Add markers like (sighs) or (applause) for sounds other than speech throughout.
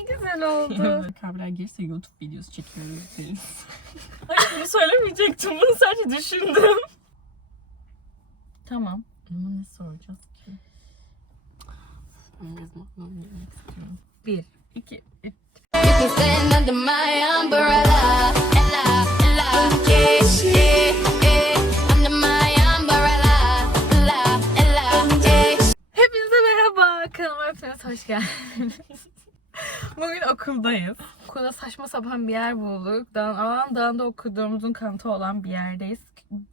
ne güzel oldu. (laughs) Kabler gelirse YouTube videosu çekiyoruz deriz. (laughs) Hayır bunu söylemeyecektim. Bunu sadece düşündüm. tamam. Ama ne soracağız ki? Bir, iki, üç. Hepinize merhaba. Kanalıma hepiniz hoş geldiniz. Bugün okuldayız. Okulda saçma sapan bir yer bulduk. Dağın, alan dağında okuduğumuzun kanıtı olan bir yerdeyiz.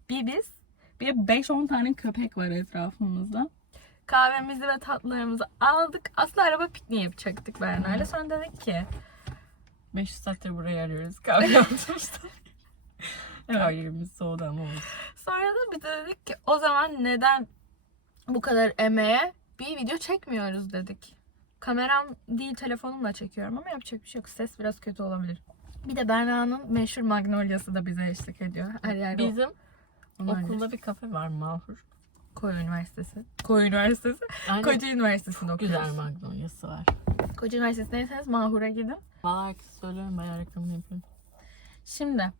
Bir biz, bir 5-10 tane köpek var etrafımızda. Kahvemizi ve tatlılarımızı aldık. Aslında araba pikniği yapacaktık Berna'yla. Sonra dedik ki 500 saattir burayı arıyoruz. Kahve (laughs) yapmıştık. Kahvelerimiz soğudu ama olsun. Sonra da biz de dedik ki o zaman neden bu kadar emeğe bir video çekmiyoruz dedik. Kameram değil telefonumla çekiyorum ama yapacak bir şey yok. Ses biraz kötü olabilir. Bir de Berna'nın meşhur Magnolia'sı da bize eşlik ediyor. Her yerde Bizim okulda bir kafe var Mahur. Koyu Üniversitesi. Koyu Üniversitesi. (laughs) Yani Koca Üniversitesi'nde güzel okuyoruz. magnoliası var. Koca Üniversitesi'ndeyseniz Mahur'a gidin. Valla herkes söylüyorum bayağı reklamını yapıyorum. Şimdi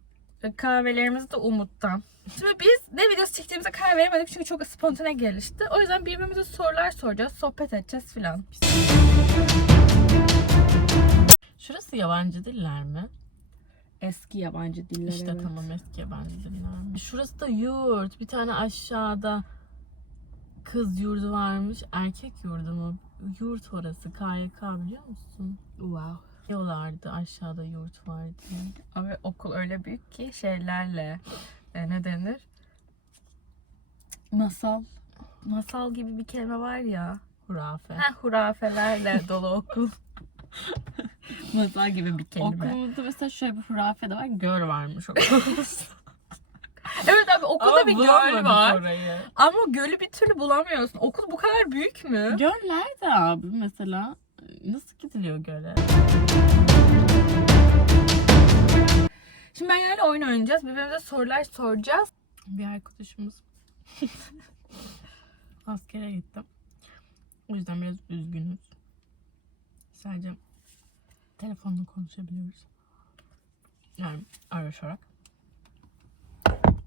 kahvelerimiz de Umut'tan. Şimdi biz ne videosu çektiğimize karar veremedik çünkü çok spontane gelişti. O yüzden birbirimize sorular soracağız, sohbet edeceğiz filan. Şurası yabancı diller mi? Eski yabancı diller İşte tamam eski yabancı diller mi? Şurası da yurt. Bir tane aşağıda kız yurdu varmış. Erkek yurdu mu? Yurt orası. KYK biliyor musun? Wow. Diyorlardı aşağıda yurt vardı. Abi okul öyle büyük ki şeylerle e, ne denir? Masal. Masal gibi bir kelime var ya. Hurafe. Heh, hurafelerle dolu okul. (laughs) Masal gibi bir kelime. Okulumuzda mesela şöyle bir hurafe de var. Göl varmış okulumuzda. (laughs) Evet abi okulda bir göl var. Orayı. Ama gölü bir türlü bulamıyorsun. Okul bu kadar büyük mü? Göl nerede abi mesela? Nasıl gidiliyor göle? Şimdi ben yani oyun oynayacağız. Birbirimize sorular soracağız. Bir arkadaşımız (laughs) askere gittim. O yüzden biraz üzgünüz. Sadece telefonla konuşabiliyoruz. Yani araşarak.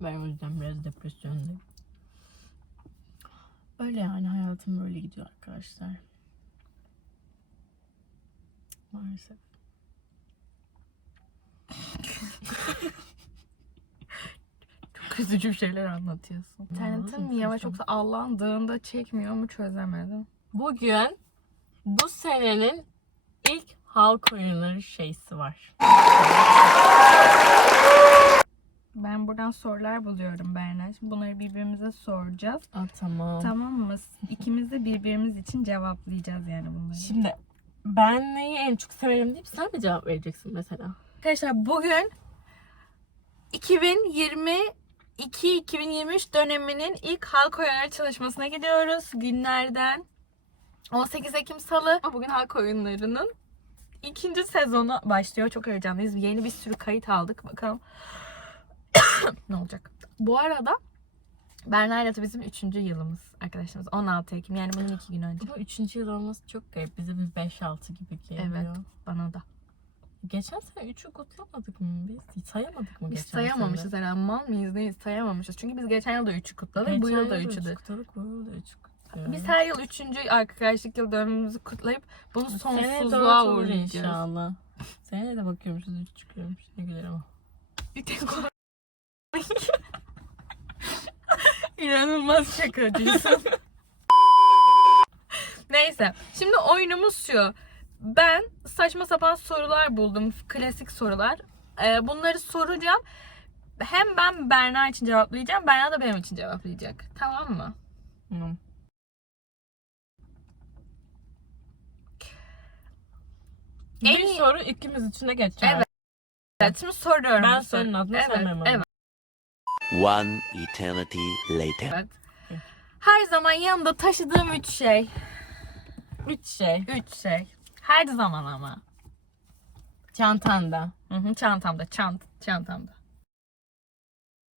Ben o yüzden biraz depresyondayım. Böyle yani hayatım böyle gidiyor arkadaşlar. Maalesef. Çok üzücü şeyler anlatıyorsun. İnternetin niye var çok çoksa Allah'ın dağında çekmiyor mu çözemedim. Bugün bu senenin ilk halk oyunları şeysi var. Ben buradan sorular buluyorum Berna. Şimdi bunları birbirimize soracağız. Aa, tamam. Tamam mı? İkimiz de birbirimiz için cevaplayacağız yani bunları. Şimdi ben neyi en çok severim deyip sen mi cevap vereceksin mesela? Arkadaşlar bugün 2022-2023 döneminin ilk halk oyunları çalışmasına gidiyoruz. Günlerden 18 Ekim Salı. Bugün halk oyunlarının ikinci sezonu başlıyor. Çok heyecanlıyız. Yeni bir sürü kayıt aldık. Bakalım (coughs) ne olacak. Bu arada Berna ile bizim üçüncü yılımız arkadaşlarımız. 16 Ekim yani bunun iki gün önce. Bu üçüncü yıl olması çok garip. Bize bir 5-6 gibi geliyor. Evet. Bana da. Geçen sene 3'ü kutlamadık mı biz? Sayamadık mı Biz geçen sayamamışız sene? herhalde. Mal mıyız neyiz sayamamışız. Çünkü biz geçen yıl da 3'ü kutladık. Geçen bu yıl da yıl 3'ü de. üç kutladık, bu yıl da 3 kutluyoruz. Biz her yıl üçüncü arkadaşlık yıl dönümümüzü kutlayıp bunu sonsuzluğa uğurlayacağız. inşallah. Seneye de bakıyormuşuz 3 çıkıyormuş. Ne güzel ama. (laughs) İnanılmaz şakacısın. Neyse. Şimdi oyunumuz şu. Ben saçma sapan sorular buldum. Klasik sorular. Ee, bunları soracağım. Hem ben Berna için cevaplayacağım. Berna da benim için cevaplayacak. Tamam mı? Tamam. En bir iyi- soru ikimiz için de geçer. Evet. Evet şimdi soruyorum. Ben soruyu. senin adına, sen evet, benim adıma. evet, One eternity later. evet. Her zaman yanımda taşıdığım üç şey. Üç şey. Üç şey. Her zaman ama. Çantanda. Hı hı, çantamda, çant, çantamda.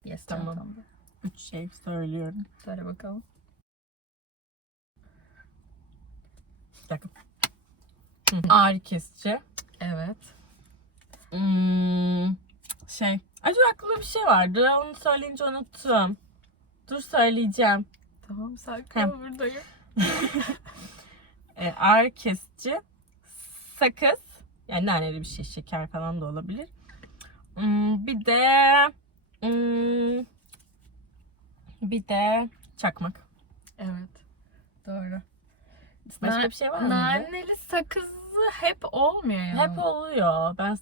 Yes, Tamam. çantamda. Üç şey söylüyorum. Söyle bakalım. Bir dakika. Ağrı kesici. Evet. Hmm, şey. Acaba aklımda bir şey vardı. Onu söyleyince unuttum. Dur söyleyeceğim. Tamam Hem. kal buradayım. (laughs) E, ağrı kesici, sakız, yani naneli bir şey, şeker falan da olabilir. Hmm, bir de hmm, bir de çakmak. Evet. Doğru. Başka Na- bir şey var mı? Naneli sakızı hep olmuyor yani. Hep oluyor. Ben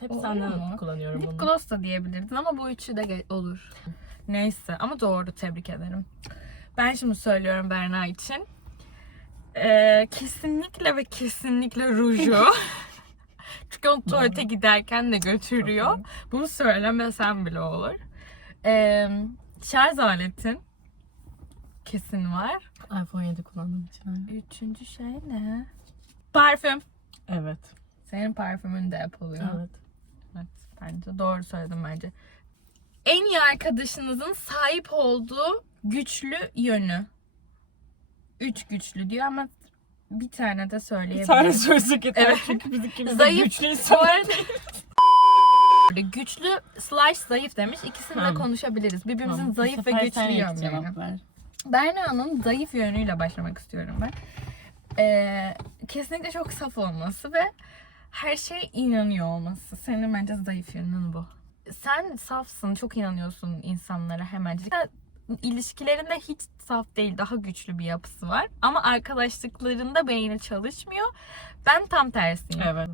hep senden mu? kullanıyorum Lip bunu. gloss da diyebilirdin ama bu üçü de olur. Neyse ama doğru tebrik ederim. Ben şimdi söylüyorum Berna için. Ee, kesinlikle ve kesinlikle ruju. (laughs) Çünkü onu tuvalete giderken de götürüyor. Bunu söylemesem bile olur. Ee, şarj aletin kesin var. iPhone 7 kullandığım için. aynen. Üçüncü şey ne? Parfüm. Evet. Senin parfümün de hep oluyor. Evet. Evet, bence doğru söyledim bence. En iyi arkadaşınızın sahip olduğu güçlü yönü. Üç güçlü diyor ama bir tane de Bir söyleyebilirim. tane söylesek yeter Evet. çünkü biz ikimiz de Zayıf. güçlü insanlar. güçlü slash zayıf demiş. İkisini de Tamam. konuşabiliriz. Birbirimizin Tamam, zayıf ve güçlü ver. Berna'nın zayıf yönüyle başlamak istiyorum ben. Ee, kesinlikle çok saf olması ve her şeye inanıyor olması. Senin bence zayıf yönün bu. Sen safsın, çok inanıyorsun insanlara hemencik. İlişkilerinde hiç saf değil, daha güçlü bir yapısı var. Ama arkadaşlıklarında beyni çalışmıyor. Ben tam tersiyim. Evet.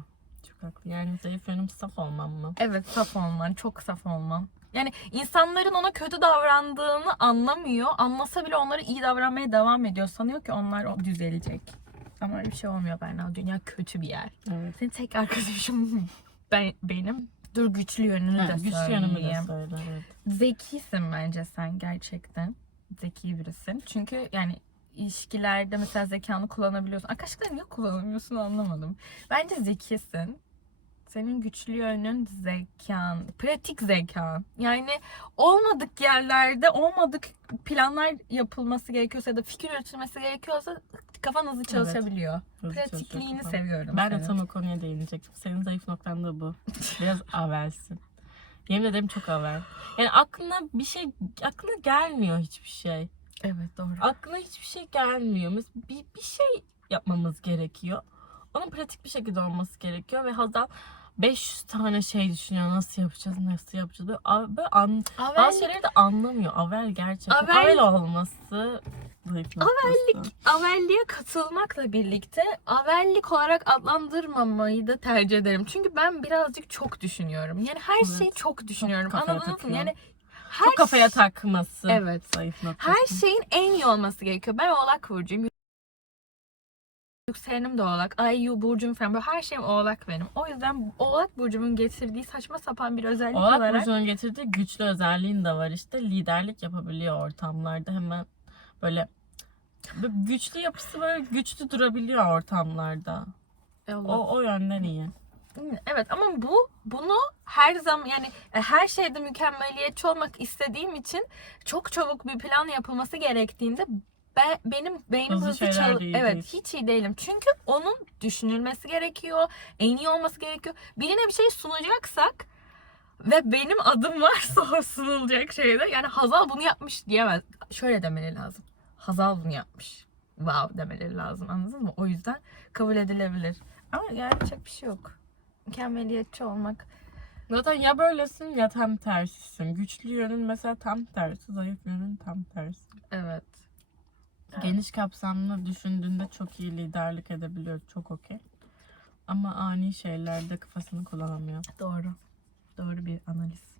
Çok haklı. Yani zayıf yönüm saf olmam mı? Evet saf olman, çok saf olman. Yani insanların ona kötü davrandığını anlamıyor. Anlasa bile onlara iyi davranmaya devam ediyor. Sanıyor ki onlar düzelecek. Ama öyle bir şey olmuyor Berna. Dünya kötü bir yer. Evet. Senin tek arkadaşım (laughs) ben, benim. Dur güçlü yönünü Ha, de güçlü söyleyeyim. yönümü de söyle. Evet. Zekisin bence sen gerçekten. Zeki birisin. Çünkü yani ilişkilerde mesela zekanı kullanabiliyorsun. Arkadaşlar niye kullanamıyorsun anlamadım. Bence zekisin. Senin güçlü yönün zekan. Pratik zekan. Yani olmadık yerlerde olmadık planlar yapılması gerekiyorsa ya da fikir üretilmesi gerekiyorsa kafan hızlı çalışabiliyor. Hızlı Pratikliğini çalışıyor kafam. seviyorum. Ben de senin. tam o konuya değinecektim. Senin zayıf noktan da bu. Biraz (laughs) avelsin. Yemin ederim çok avel. Yani aklına bir şey, aklına gelmiyor hiçbir şey. Evet doğru. Aklına hiçbir şey gelmiyor. Bir, bir şey yapmamız gerekiyor. Onun pratik bir şekilde olması gerekiyor ve Hazal 500 tane şey düşünüyor. Nasıl yapacağız, nasıl yapacağız. Böyle, böyle an, bazı Avellik, şeyleri de anlamıyor. Avel gerçekten. Avel- Avel, olması noktası. avelliğe katılmakla birlikte avellik olarak adlandırmamayı da tercih ederim. Çünkü ben birazcık çok düşünüyorum. Yani her Evet. şeyi çok düşünüyorum. kafaya Anladınız mı? Yani her Çok kafaya şey- takması. Evet. Zayıf noktası. Her şeyin en iyi olması gerekiyor. Ben oğlak burcuyum. Yükselenim de oğlak. Ay yu burcum falan. Böyle her şeyim oğlak benim. O yüzden oğlak burcumun getirdiği saçma sapan bir özellik Oğlak olarak Burcu'nun getirdiği güçlü özelliğin de var işte. Liderlik yapabiliyor ortamlarda. Hemen böyle, güçlü yapısı böyle güçlü durabiliyor ortamlarda. O, o yönden iyi. Evet ama bu bunu her zaman yani e, her şeyde mükemmeliyetçi olmak istediğim için çok çabuk bir plan yapılması gerektiğinde ben, benim beynim Hızlı hızlı çal- de iyi Evet değil. hiç iyi değilim. Çünkü onun düşünülmesi gerekiyor. En iyi olması gerekiyor. Birine bir şey sunacaksak ve benim adım varsa o sunulacak şeyde yani Hazal bunu yapmış diyemez. Şöyle demeleri lazım. Hazal bunu yapmış. Wow demeleri lazım anladın mı? O yüzden kabul edilebilir. Ama yapacak bir şey yok. Mükemmeliyetçi olmak. Zaten ya böylesin ya tam tersisin. Güçlü yönün mesela tam tersi. Zayıf yönün tam tersi. Evet. Geniş kapsamlı düşündüğünde çok iyi liderlik edebiliyor. Çok okey. Ama ani şeylerde kafasını kullanamıyor. Doğru. Doğru bir analiz.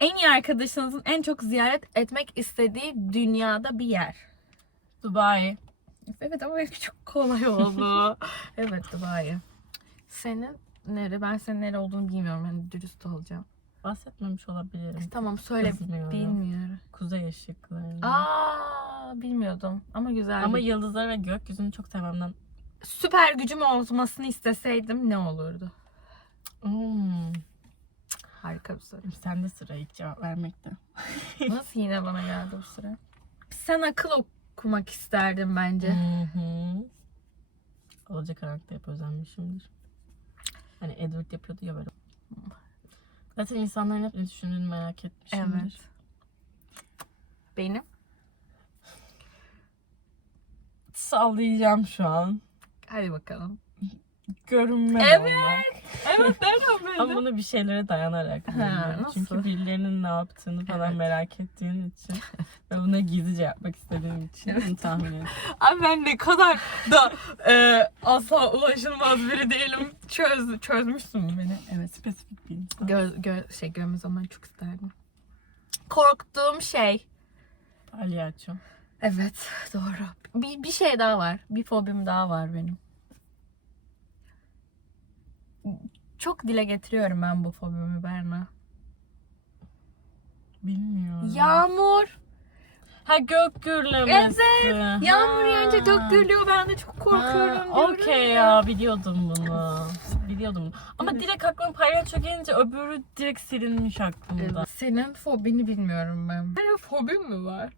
En iyi arkadaşınızın en çok ziyaret etmek istediği dünyada bir yer. Dubai. Evet ama çok kolay oldu. (laughs) evet Dubai. Senin nere? Ben senin nere olduğunu bilmiyorum. Ben dürüst olacağım. Bahsetmemiş olabilirim. Tamam söyle. Kızmıyorum. Bilmiyorum. Kuzey ışıklarını. Aa bilmiyordum ama güzel. Ama yıldızları ve gökyüzünü çok sevmemden. süper gücüm olmasını isteseydim ne olurdu? Hmm. Harika bir soru. Sen de sıra ilk cevap vermekte. (laughs) Nasıl yine bana geldi bu sıra? Sen akıl okumak isterdin bence. Hı hı. Olacak karakter hep özenmişimdir. Hani Edward yapıyordu ya böyle. Zaten insanların hep ne düşündüğünü merak etmişimdir. Evet. Benim? Sallayacağım şu an. Hadi bakalım. Görünme Evet. olmak. Evet nereden Ama bunu bir şeylere dayanarak Ha, nasıl? Çünkü birilerinin ne yaptığını falan Evet. merak ettiğin için (laughs) ve buna gizlice yapmak istediğim için Evet. tahmin ediyorum. Abi ben ne kadar da e, asla ulaşılmaz biri değilim. Çöz, çözmüşsün beni. Evet. Spesifik bir insan. Göz, gö şey görmez olmayı çok isterdim. Korktuğum şey. Palyaço. Evet doğru. Bir, bir şey daha var. Bir fobim daha var benim. Çok dile getiriyorum ben bu fobimi Berna. Bilmiyorum. Yağmur. Ha gök gürlemesi. Evet, Yağmur yağınca gök gürlüyor. Ben de çok korkuyorum. Ha, Okey ya biliyordum bunu. Biliyordum. Ama Evet. direkt aklıma palyaço gelince öbürü direkt silinmiş aklımda. Evet. Senin fobini bilmiyorum ben. Senin fobin mi var?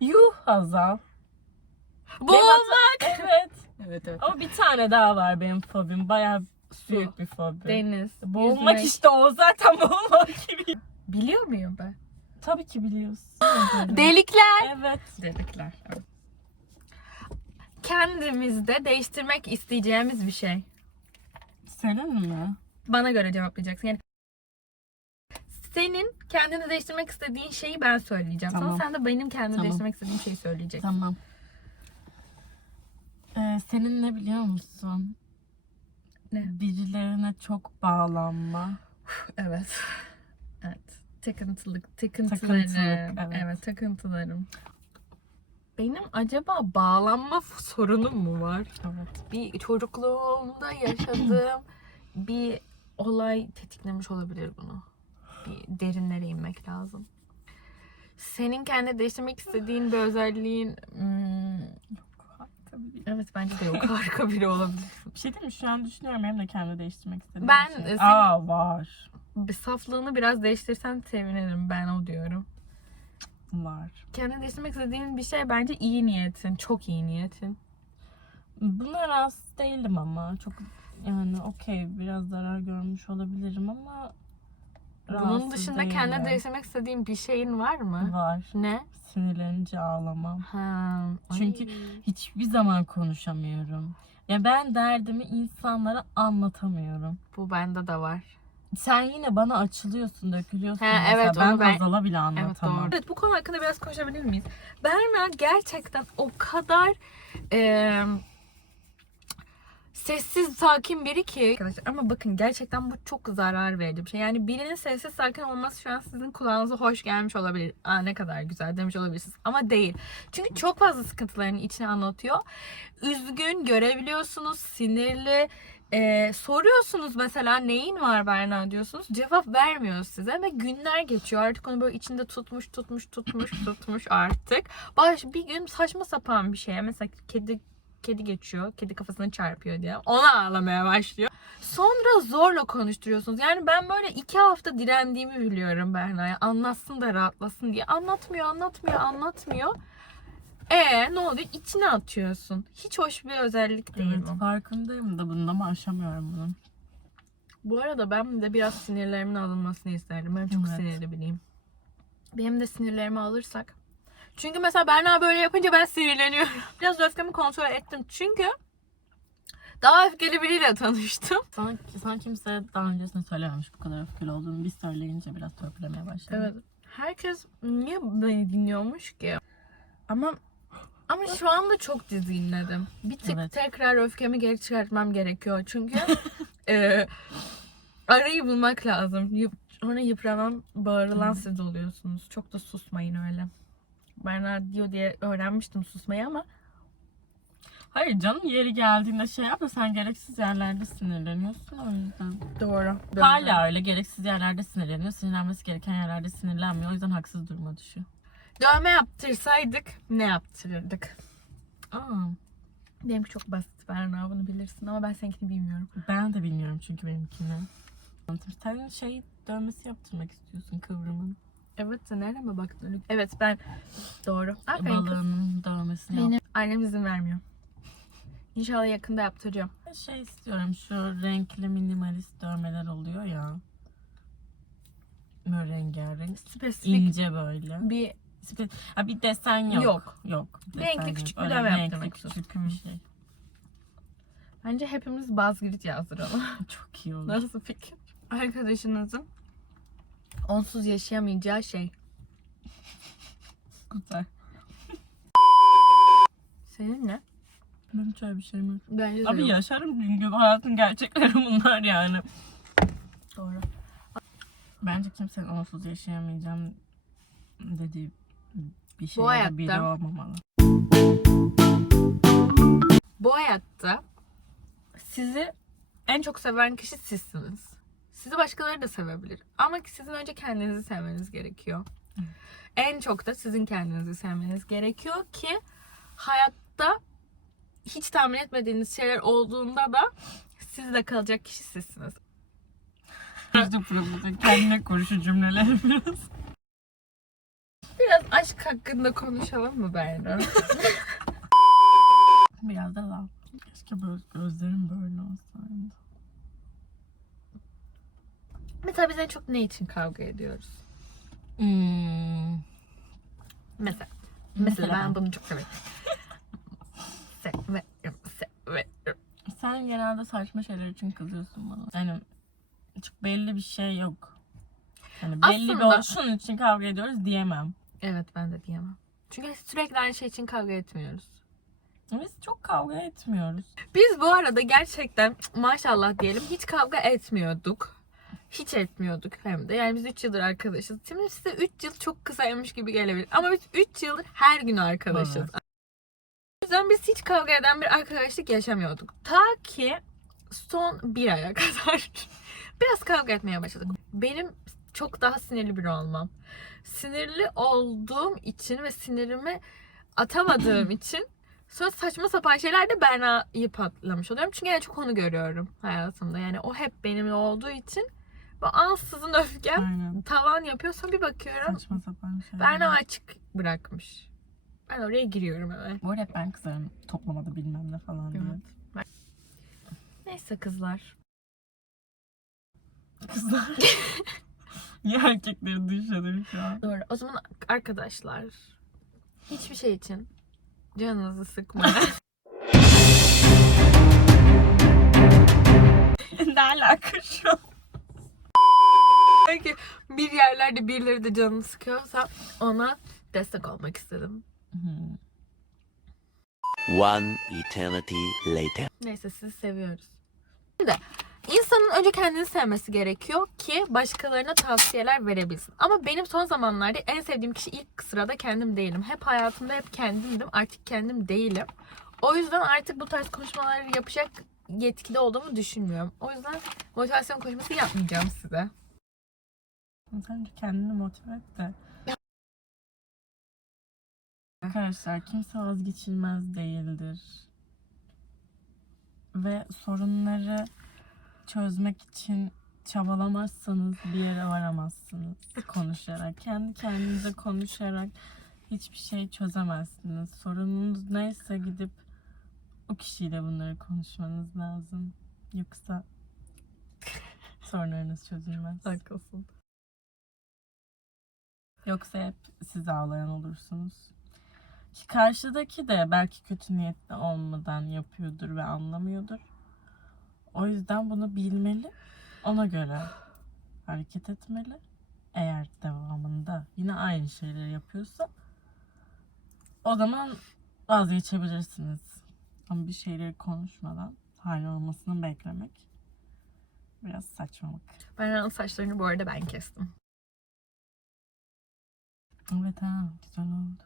Yuh Hazal. Boğulmak. Evet. Evet evet. Ama bir tane daha var benim fobim. Bayağı büyük bir fobi. Deniz. Boğulmak yüzmek. işte o zaten (laughs) boğulmak gibi. Biliyor muyum ben? Tabii ki biliyorsun. (laughs) Delikler. Evet. Delikler. Kendimizde değiştirmek isteyeceğimiz bir şey. Senin mi? Bana göre cevaplayacaksın. Yani senin kendini değiştirmek istediğin şeyi ben söyleyeceğim. Tamam. Sana sen de benim kendimi Tamam. değiştirmek istediğim şeyi söyleyeceksin. Tamam. Ee, senin ne biliyor musun? Ne? Birilerine çok bağlanma. (sighs) Evet. Evet. Takıntılık, takıntılarım. Takıntılık, evet. evet. takıntılarım. Benim acaba bağlanma sorunum mu var? Evet. Bir çocukluğumda yaşadığım bir olay tetiklemiş olabilir bunu. Derinlere inmek lazım. Senin kendi değiştirmek istediğin bir özelliğin hmm, evet bence de yok. (laughs) Harika biri olabilir. Bir şey değil mi? Şu an düşünüyorum benim de kendimi değiştirmek istediğim Ben, şey. e, senin- Aa var. Bir saflığını biraz değiştirsen sevinirim. Ben o diyorum. Var. Kendini değiştirmek istediğin bir şey bence iyi niyetin. Çok iyi niyetin. Buna rahatsız değilim ama. Çok yani okey biraz zarar görmüş olabilirim ama Bunun dışında kendini değiştirmek istediğin bir şeyin var mı? Var. Ne? Sinirlenince ağlamam. Ha. Çünkü ay. hiçbir zaman konuşamıyorum. Ya ben derdimi insanlara anlatamıyorum. bu bende de var. Sen yine bana açılıyorsun, dökülüyorsun. Ha, mesela. evet, ben ben- Hazal'a bile Evet anlatamam. doğru. Evet bu konu hakkında biraz konuşabilir miyiz? Berna gerçekten o kadar eee, sessiz sakin biri ki. Arkadaşlar ama bakın gerçekten bu çok zarar verici bir şey. Yani birinin sessiz sakin olması şu an sizin kulağınıza hoş gelmiş olabilir. Aa ne kadar güzel demiş olabilirsiniz. Ama değil. Çünkü çok fazla sıkıntılarını içine anlatıyor. Üzgün görebiliyorsunuz. Sinirli. Ee, soruyorsunuz mesela neyin var Berna diyorsunuz. Cevap vermiyor size ve günler geçiyor. Artık onu böyle içinde tutmuş tutmuş tutmuş tutmuş artık. Baş, bir gün saçma sapan bir şeye mesela kedi kedi geçiyor. Kedi kafasını çarpıyor diye. Ona ağlamaya başlıyor. Sonra zorla konuşturuyorsunuz. Yani ben böyle iki hafta direndiğimi biliyorum Berna'ya. Anlatsın da rahatlasın diye. Anlatmıyor, anlatmıyor, anlatmıyor. E ne oluyor? İçine atıyorsun. Hiç hoş bir özellik değil Evet bu. farkındayım da bunda ama aşamıyorum bunu. Bu arada ben de biraz sinirlerimin alınmasını isterdim. Ben çok Evet. sinirli biriyim. Benim de sinirlerimi alırsak. Çünkü mesela Berna böyle yapınca ben sinirleniyorum. (laughs) Biraz öfkemi kontrol ettim. Çünkü daha öfkeli biriyle tanıştım. Sana, sana kimse daha öncesinde söylememiş bu kadar öfkeli olduğunu. Biz söyleyince biraz törpülemeye başladım. Evet. Herkes niye beni dinliyormuş ki? Ama ama şu anda çok dinledim. Bir tık Evet. tekrar öfkemi geri çıkartmam gerekiyor. Çünkü (laughs) e, arayı bulmak lazım. Yıp, sonra yıpranan, bağırılan siz oluyorsunuz. Çok da susmayın öyle. Berna diyor diye öğrenmiştim susmayı ama Hayır canım yeri geldiğinde şey yap da sen gereksiz yerlerde sinirleniyorsun o yüzden. doğru. doğru. Hala öyle gereksiz yerlerde sinirleniyor. Sinirlenmesi gereken yerlerde sinirlenmiyor. O yüzden haksız duruma düşüyor. Dövme yaptırsaydık ne yaptırırdık? Aa, Benimki çok basit Berna bunu bilirsin ama ben seninkini bilmiyorum. ben de bilmiyorum çünkü benimkini. Sen şey dövmesi yaptırmak istiyorsun kıvrımın. Evet de nereye mi baktın? Evet ben doğru. Aferin kız. Balığının dövmesini yap. Benim annem izin vermiyor. İnşallah yakında yaptıracağım. Şey istiyorum şu renkli minimalist dövmeler oluyor ya. Böyle rengarenk. Spesifik ince böyle. bir Spe- ha, bir desen yok. Yok. Yok. Renkli desen yok. küçük bir Öyle dövme renkli yaptırmak küçük istiyorsun. bir şey. bence hepimiz Buzzgrid yazdıralım. (laughs) Çok iyi olur. Nasıl fikir? Arkadaşınızın onsuz yaşayamayacağı şey. (laughs) Güzel. Senin ne? Benim hiç öyle bir şeyim yok. Bence de Abi yok. yaşarım çünkü hayatın gerçekleri bunlar yani. Doğru. Bence kimsenin onsuz yaşayamayacağım dediği bir şey Bu ya da biri hayatta- olmamalı. Bu hayatta sizi en çok seven kişi sizsiniz. Sizi başkaları da sevebilir. Ama sizin önce kendinizi sevmeniz gerekiyor. En çok da sizin kendinizi sevmeniz gerekiyor ki hayatta hiç tahmin etmediğiniz şeyler olduğunda da sizde kalacak kişi sizsiniz. Kendine konuşu cümleleri biraz. Biraz aşk hakkında konuşalım mı Berna? Biraz da laf. Keşke böyle gözlerim böyle olsaydı. Mesela biz en çok ne için kavga ediyoruz? Hmm. Mesela. Mesela, ben bunu çok severim. severim, severim. Sen genelde saçma şeyler için kızıyorsun bana. Yani çok belli bir şey yok. Yani belli Aslında- bir şunun için kavga ediyoruz diyemem. Evet ben de diyemem. Çünkü sürekli aynı şey için kavga etmiyoruz. Biz çok kavga etmiyoruz. Biz bu arada gerçekten maşallah diyelim hiç kavga etmiyorduk. Hiç etmiyorduk hem de. Yani biz 3 yıldır arkadaşız. Şimdi size 3 yıl çok kısaymış gibi gelebilir. Ama biz 3 yıldır her gün arkadaşız. Evet. O yüzden biz hiç kavga eden bir arkadaşlık yaşamıyorduk. Ta ki son bir aya (laughs) kadar biraz kavga etmeye başladık. Benim çok daha sinirli biri olmam. Sinirli olduğum için ve sinirimi atamadığım (clears throat) için sonra saçma sapan şeylerde Berna'yı patlamış oluyorum. Çünkü en çok onu görüyorum hayatımda. Yani o hep benimle olduğu için ansızın öfkem Aynen. tavan yapıyor. Sonra bir bakıyorum Saçma sapan şeyler. Berna açık bırakmış. Ben oraya giriyorum hemen. Bu arada hep ben kızarım toplamada bilmem ne falan diye. Evet. Neyse kızlar. Kızlar. (laughs) ya erkekleri dışladım şu an. Doğru. O zaman arkadaşlar hiçbir şey için canınızı sıkmayın. (laughs) (laughs) ne alaka şu an? Belki bir yerlerde birileri de canını sıkıyorsa ona destek olmak istedim. One eternity later. Neyse sizi seviyoruz. Şimdi insanın önce kendini sevmesi gerekiyor ki başkalarına tavsiyeler verebilsin. Ama benim son zamanlarda en sevdiğim kişi ilk sırada kendim değilim. Hep hayatımda hep kendimdim. Artık kendim değilim. O yüzden artık bu tarz konuşmaları yapacak yetkide olduğumu düşünmüyorum. O yüzden motivasyon konuşması yapmayacağım size. Sen önce kendini motive et de. Arkadaşlar kimse vazgeçilmez değildir. Ve sorunları çözmek için çabalamazsanız bir yere varamazsınız (laughs) konuşarak. Kendi kendinize konuşarak hiçbir şey çözemezsiniz. Sorununuz neyse gidip o kişiyle bunları konuşmanız lazım. Yoksa (laughs) sorunlarınız çözülmez. Haklısın. Yoksa hep siz ağlayan olursunuz. Ki karşıdaki de belki kötü niyetli olmadan yapıyordur ve anlamıyordur. O yüzden bunu bilmeli. Ona göre hareket etmeli. Eğer devamında yine aynı şeyleri yapıyorsa o zaman vazgeçebilirsiniz. Ama bir şeyleri konuşmadan hal olmasını beklemek biraz saçmalık. Berna'nın saçlarını bu arada ben kestim. Evet ha güzel oldu.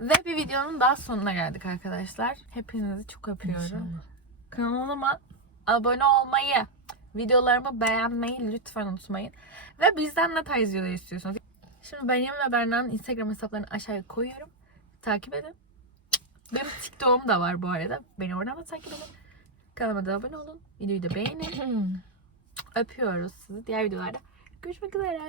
Ve bir videonun daha sonuna geldik arkadaşlar. Hepinizi çok öpüyorum. İnşallah. Kanalıma abone olmayı, videolarımı beğenmeyi lütfen unutmayın. Ve bizden ne tarz videolar istiyorsunuz? Şimdi benim ve Berna'nın Instagram hesaplarını aşağıya koyuyorum. Takip edin. Benim TikTok'um da var bu arada. Beni oradan da takip edin. Kanalıma da abone olun. Videoyu da beğenin. (clears throat) Öpüyoruz sizi. Diğer videolarda görüşmek üzere.